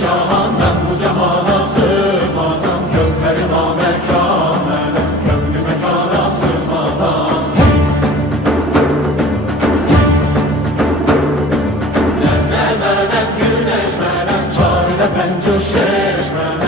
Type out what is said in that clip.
Cahan ben bu cahana sığmazam, kökleri namekamene, köklü mekana sığmazam. Zerre menem, güneş menem, çarine pencu şeş menem.